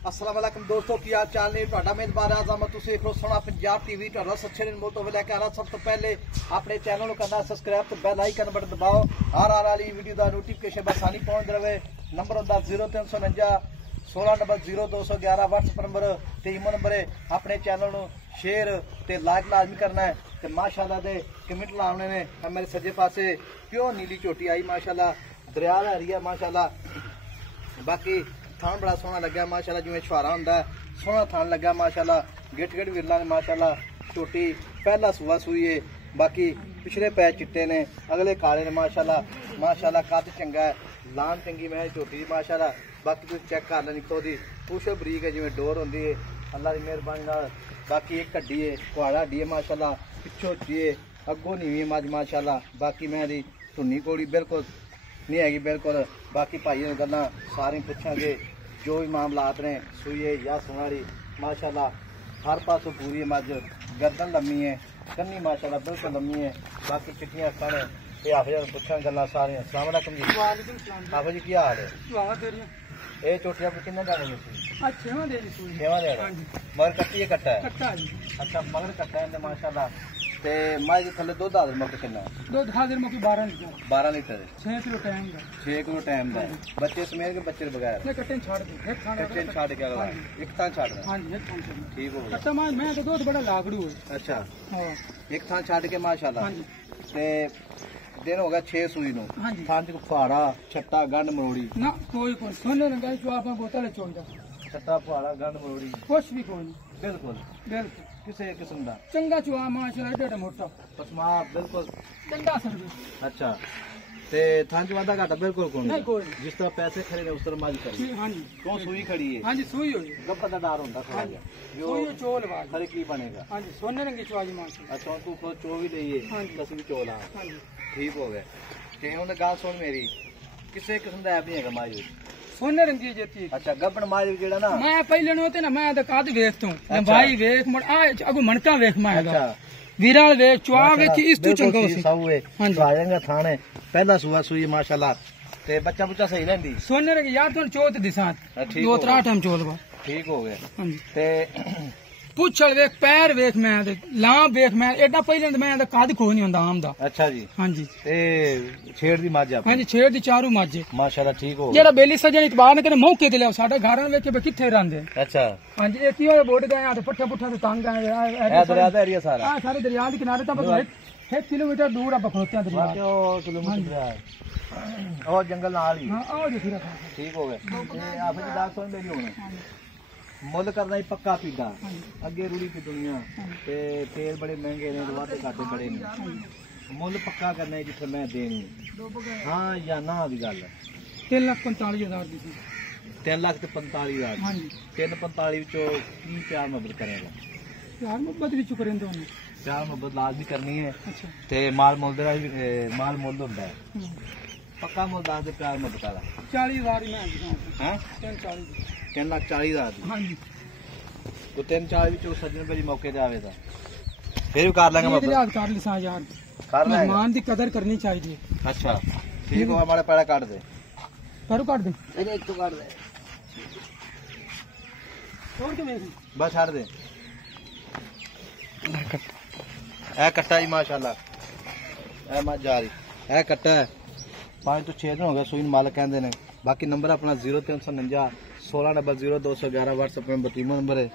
अस्सलाम वालेकुम दोस्तों की हाल चाल ने ਤੁਹਾਡਾ ਮੇਜ਼ਬਾਨ ਆਜ਼ਮ ਤੁਸੀਂ ਦੇਖੋ ਸੋਹਣਾ ਪੰਜਾਬ ਟੀਵੀ ਤੁਹਾਡਾ ਸੱਚੇ ਦਿਨ ਮੋਤੋਂ ਲੈ ਕੇ ਆ ਰਹਾ। ਸਭ ਤੋਂ ਪਹਿਲੇ ਆਪਣੇ ਚੈਨਲ ਨੂੰ ਕਰਨਾ ਸਬਸਕ੍ਰਾਈਬ ਤੇ ਬੈਲ ਆਈਕਨ ਬਟਨ ਦਬਾਓ। ਹਰ ਵਾਲੀ ਵੀਡੀਓ ਦਾ ਨੋਟੀਫਿਕੇਸ਼ਨ ਬਸਾਨੀ ਪਹੁੰਚ ਰਹੇ। ਨੰਬਰ ਹੁੰਦਾ 0349 16000211 WhatsApp ਨੰਬਰ ਤੇ ਈਮੇਲ ਨੰਬਰ ਹੈ। ਆਪਣੇ ਚੈਨਲ ਨੂੰ शेयर ते लाइक लाजमी करना है ते माशाल्लाह दे कमेंट लाने ने। मेरे सज्जे पासे प्योर नीली झोटी आई माशाल्लाह दरिया दा एरिया माशाल्लाह। बाकी थान बड़ा सोहना लग्या माशाल्लाह, जिवें छुहारा हुंदा सोहना थान लग्या माशाल्लाह। गिट गिट विरला ने माशाल्लाह। झोटी पहला सुआ सुई है। बाकी पिछले पैर चिट्टे ने अगले काले ने माशाल्लाह। माशाल्लाह कद चंगा है, लान चंगी मैं झोटी माशाल्लाह। बाकी तुम चेक कर लेनी खुद ही पूछ बरीक है जिवें डोर होंदी है अल्लाह की मेहरबानी नाल। बाकी एक हड्डी है कुहाड़ा हड्डी है माशाल्लाह, पिछों है अगों नीवी मज माशाल्लाह। बाकी मैं दी धुनी कोड़ी बिल्कुल नहीं हैगी बिल्कुल। बाकी भाई ने गल्लां सारी पुछांगे जो भी मामलात ने सूई या सुनाड़ी माशाल्लाह। हर पासों पूरी है मज, गर्दन लम्मी है, कन्नी माशाल्लाह बिल्कुल लम्मी है। बाकी चिट्टियां अक्खां ने ते हाफिज़ पुछां गल्लां सारियां। अस्सलाम वालेकुम जी। हाफिज़ जी की हाल है? ये चोटियां किन्ने जाने मगर कट्टी कट्टा है। अच्छा मगर कट्टा है माशाल्लाह। ते माई दे थल्ले दुध हाजिर मौके किन्ना? दुध हाजिर मौके 12 लीटर 6 किलो टाइम दा। 6 किलो टाइम दा। बच्चे समेत के बच्चे बगैर ने कट्टे छाड़ दे। एक थान कट्टे छाड़ के अगला एक थान छाड़ दे। हां जी एक थान छाड़ ठीक हो गया। कट्टा मैं तो दुध बड़ा लागड़ू है। अच्छा हां एक थान छाड़ के माशाल्लाह। हां जी ते दिन हो गया 6 सूई नु। थान च फुहाड़ा छट्टा गंड मरोड़ी ना कोई सोने रंगा जो आप बोतल चोंदा छट्टा फुहाड़ा गंड मरोड़ी कुछ भी कोई बिल्कुल बिल्कुल किसी किस्म दा चंगा चुआ माशाल्लाह एडा मोटा पसमा बिल्कुल चंगा सर्विस। अच्छा ते थान च वादा घाटा बिल्कुल कोई नहीं कोई जिस तरह पैसे खड़े ने उस तरह माज कर। हां जी क्यों सूई खड़ी है? हां जी सूई हुई गप्पा दा डर होंदा थोड़ा जा जो चोल वाल हर की बनेगा। हां जी सोने रंगी चुआजी माशाल्लाह। अच्छा तू को चो भी लईए दस भी चोला। हां जी ठीक हो गया। ते हुन गल सुन मेरी किसी किस्म दा ऐप नहीं है माज सोने रंगी जेती। अच्छा गब्बन माज जेड़ा ना मैं पहले नो ते ना मैं दा कद वेख तू भाई वेख मड़ आ अगो मनका वेख मैं दा विराल वेख चुआ वेख इस तू चंगा सी साउए। हां जी आएगा थाने पहला सुआ सुई माशाल्लाह। ते बच्चा बुच्चा सही लेंदी सोने रंगी यार तू चोत दिसा दो त्रा टाइम चोलवा ठीक हो गया। हां जी ते पुछल वेख पैर वेख मैं लां वेख मैं एडा पहले मैं कद खो नहीं होंदा आम दा। अच्छा जी हां जी ते छेड़ दी मज हां जी छेड़ दी चारू मज माशाल्लाह ठीक हो जेड़ा बेली सजन इतबार ने कने मौके ते ले साडे घर वेख के किथे रहंदे। अच्छा हां जी एती होए बोड गए आ ते पट्ठा पुट्ठा ते तंग आ ए दरिया दा एरिया सारा। हां सारे दरिया दे किनारे ता बस 1 किलोमीटर दूर आ बखरोत्या दरिया ओ किलोमीटर है और जंगल नाल ही। हां आओ देखी रखा ठीक हो गए। ते आप जी बात सुन मेरी हुन मुल करना ही पक्का पीदा अगे रूड़ी की दुनिया ते तेल बड़े महंगे ने वादे घाटे बड़े ने मुल पक्का करना है जिथे मैं देनी हां या ना दी गल 3,45,000 दी 3,45,000। हां जी 3,45 विचों की प्यार मोहब्बत करेगा? प्यार मोहब्बत विचों करेंदे होने प्यार मोहब्बत लाजमी करनी है। अच्छा ते माल मुल दा माल मुल हुंदा है पक्का मुल दा दे प्यार मोहब्बत वाला 40,000 मैं हां 3,40,000। हां जी तो 3-4 विच सज्जन भाई मौके ते आवेगा फिर भी कर लेंगे मैं कर लिसा यार कर ले मेहमान दी कदर करनी चाहिए। अच्छा ठीक हो हमारे पैड़ा काट दे करो काट दे अरे एक तो काट दे छोड़ के बस छोड़ दे ए कट्टा ही माशाल्लाह ए मत जा रही ए कट्टा 5 तो 6 दिन हो गए सूई मालक कहंदे ने। बाकी नंबर अपना 0349 16000211 WhatsApp में बतीमा नंबर है।